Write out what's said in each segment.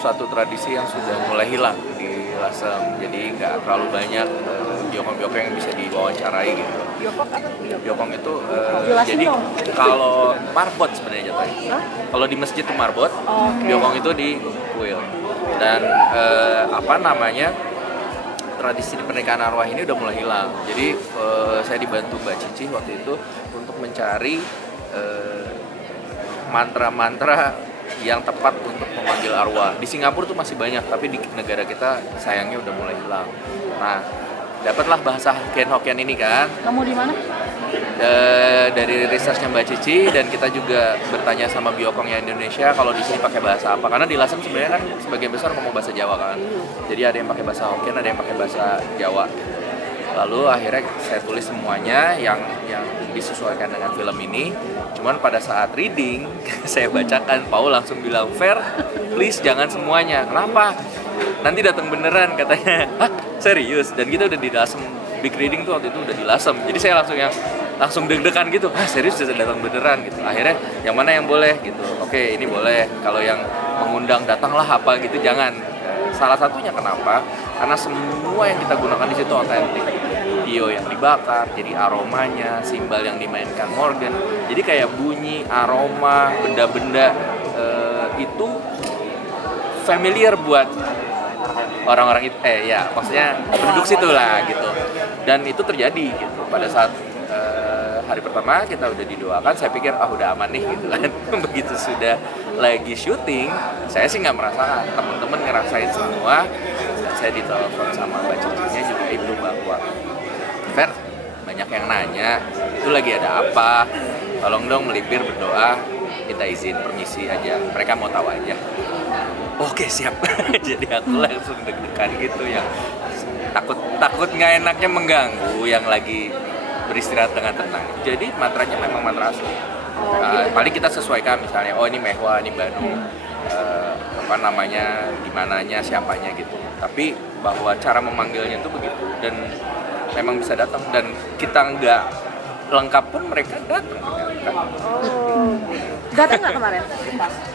suatu tradisi yang sudah mulai hilang di Lasem. Jadi nggak terlalu banyak biokong-biokong yang bisa diwawancarai gitu. Biokok apa? Biokong itu Jelasin jadi dong. kalau marbot sebenarnya jatuhnya. Hah? Kalau di masjid itu marbot, Oke. biokong itu di kuil. Dan tradisi di pernikahan arwah ini udah mulai hilang. Jadi saya dibantu Mbak Cici waktu itu untuk mencari mantra-mantra yang tepat untuk memanggil arwah. Di Singapura tuh masih banyak, tapi di negara kita sayangnya udah mulai hilang. Nah, dapatlah bahasa Hokkien ini kan. Kamu di mana? Dari researchnya Mbak Cici, dan kita juga bertanya sama biokong yang Indonesia kalau di sini pakai bahasa apa, karena di Lasem sebenarnya kan sebagian besar ngomong bahasa Jawa kan, jadi ada yang pakai bahasa Hokkien, ada yang pakai bahasa Jawa. Lalu akhirnya saya tulis semuanya yang disesuaikan dengan film ini. Cuman pada saat reading saya bacakan, Paul langsung bilang, "Fair, please jangan semuanya." Kenapa? Nanti datang beneran katanya. Hah? Serius? Dan kita udah di Lasem, big reading tuh waktu itu udah di Lasem. Jadi saya langsung deg-degan gitu. Ah, serius sudah datang beneran gitu. Akhirnya yang mana yang boleh gitu. Oke, ini boleh. Kalau yang mengundang datanglah apa gitu jangan. Salah satunya kenapa? Karena semua yang kita gunakan di situ otentik. Dio yang dibakar, jadi aromanya, simbal yang dimainkan Morgan. Jadi kayak bunyi, aroma, benda-benda itu familiar buat orang-orang itu, maksudnya penduduk situ lah gitu. Dan itu terjadi gitu pada saat hari pertama kita udah didoakan, saya pikir udah aman nih gitu kan. Begitu sudah lagi syuting, saya sih nggak merasakan, temen-temen ngerasain semua. Saya ditelepon sama Mbak Cicinya juga itu bahwa, "Fer, banyak yang nanya, itu lagi ada apa? Tolong dong melipir berdoa, minta izin, permisi aja. Mereka mau tahu aja." Oke, siap. Jadi aku langsung deg-degan gitu ya. Takut nggak enaknya mengganggu yang lagi beristirahat dengan tenang. Jadi mantranya memang mantra asli. Paling kita sesuaikan misalnya, ini Mehwa, ini Banu, di mananya, siapanya gitu. Tapi bahwa cara memanggilnya itu begitu, dan memang bisa datang, dan kita nggak lengkap pun mereka datang. Datang nggak kemarin?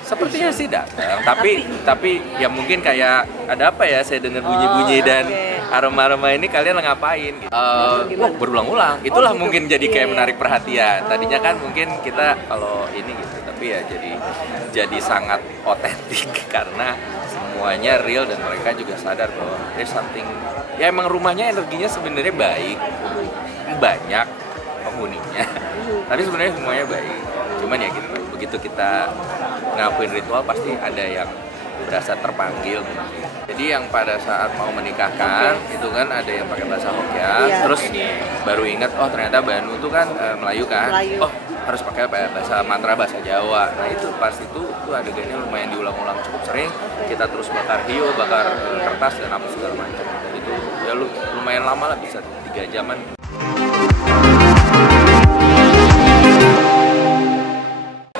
Sepertinya sih datang, tapi ya mungkin kayak ada apa ya, saya dengar bunyi-bunyi dan aroma-aroma ini kalian ngapain gitu. Berulang-ulang, itulah gitu. mungkin jadi kayak menarik perhatian. Tadinya kan mungkin kita kalau ini gitu, tapi ya jadi sangat otentik karena semuanya real dan mereka juga sadar bahwa there's something. Ya emang rumahnya energinya sebenarnya baik, banyak penghuninya, tapi sebenarnya semuanya baik. Cuman ya gitu, begitu kita ngakuin ritual pasti ada yang berasa terpanggil. Jadi yang pada saat mau menikahkan itu kan ada yang pakai bahasa Hokkien, terus baru ingat ternyata Banu itu kan Melayu kan, harus pakai bahasa mantra bahasa Jawa. Nah itu pas itu adegannya lumayan diulang-ulang cukup sering. Kita terus bakar hiu, bakar kertas dan apa segala macam. Dan itu ya lumayan lama lah, bisa 3 jaman.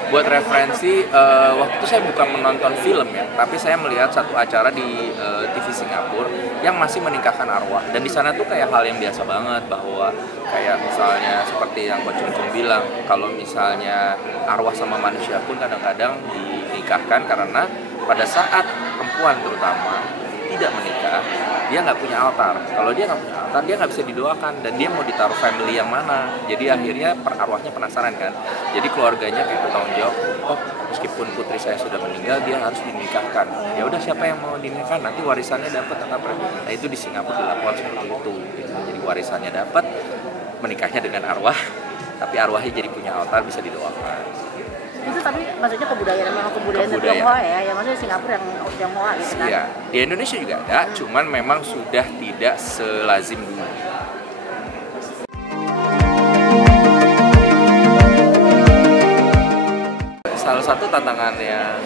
Buat referensi, waktu itu saya bukan menonton film ya, tapi saya melihat satu acara di TV Singapura yang masih menikahkan arwah. Dan di sana tuh kayak hal yang biasa banget, bahwa kayak misalnya seperti yang Coach Chung bilang, kalau misalnya arwah sama manusia pun kadang-kadang dinikahkan, karena pada saat perempuan terutama tidak menikah, dia nggak punya altar. Kalau dia nggak punya altar, dia nggak bisa didoakan, dan dia mau ditaruh family yang mana. Jadi akhirnya arwahnya penasaran kan. Jadi keluarganya kayak bertanggung jawab, meskipun putri saya sudah meninggal, dia harus dinikahkan. Ya udah, siapa yang mau dinikahkan, nanti warisannya dapat atau apa. Nah itu di Singapura dilakukan seperti itu. Gitu. Jadi warisannya dapat, menikahnya dengan arwah, tapi arwahnya jadi punya altar, bisa didoakan. Itu tapi maksudnya kebudayaan dari Tionghoa ya, yang maksudnya Singapura yang Tionghoa gitu kan? Iya, di Indonesia juga ada, cuman memang sudah tidak selazim dulu. Salah satu tantangan yang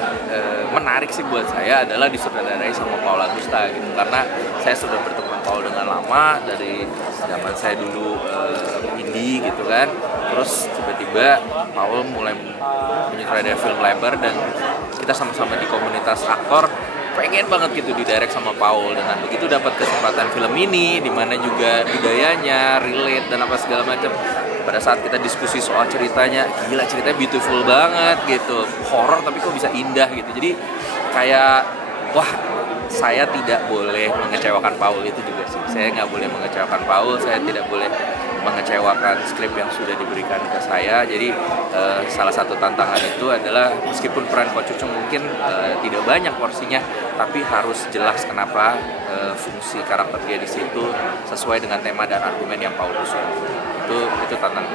menarik sih buat saya adalah disutradarai sama Paul Agusta gitu, karena saya sudah bertemu Paul dengan lama dari zaman saya dulu indie gitu kan. Terus tiba-tiba Paul mulai menyutradarai film lebar, dan kita sama-sama di komunitas aktor pengen banget gitu didirect sama Paul. Dengan begitu dapat kesempatan film ini, dimana juga budayanya relate dan apa segala macam. Pada saat kita diskusi soal ceritanya, gila ceritanya beautiful banget gitu, horor tapi kok bisa indah gitu. Jadi kayak wah, saya tidak boleh mengecewakan Paul, itu juga sih. Saya nggak boleh mengecewakan Paul, saya tidak boleh mengecewakan skrip yang sudah diberikan ke saya. Jadi salah satu tantangan itu adalah meskipun peran Coach Ucung mungkin tidak banyak porsinya, tapi harus jelas kenapa fungsi karakter dia di situ sesuai dengan tema dan argumen yang Paul usung. Itu tantangan.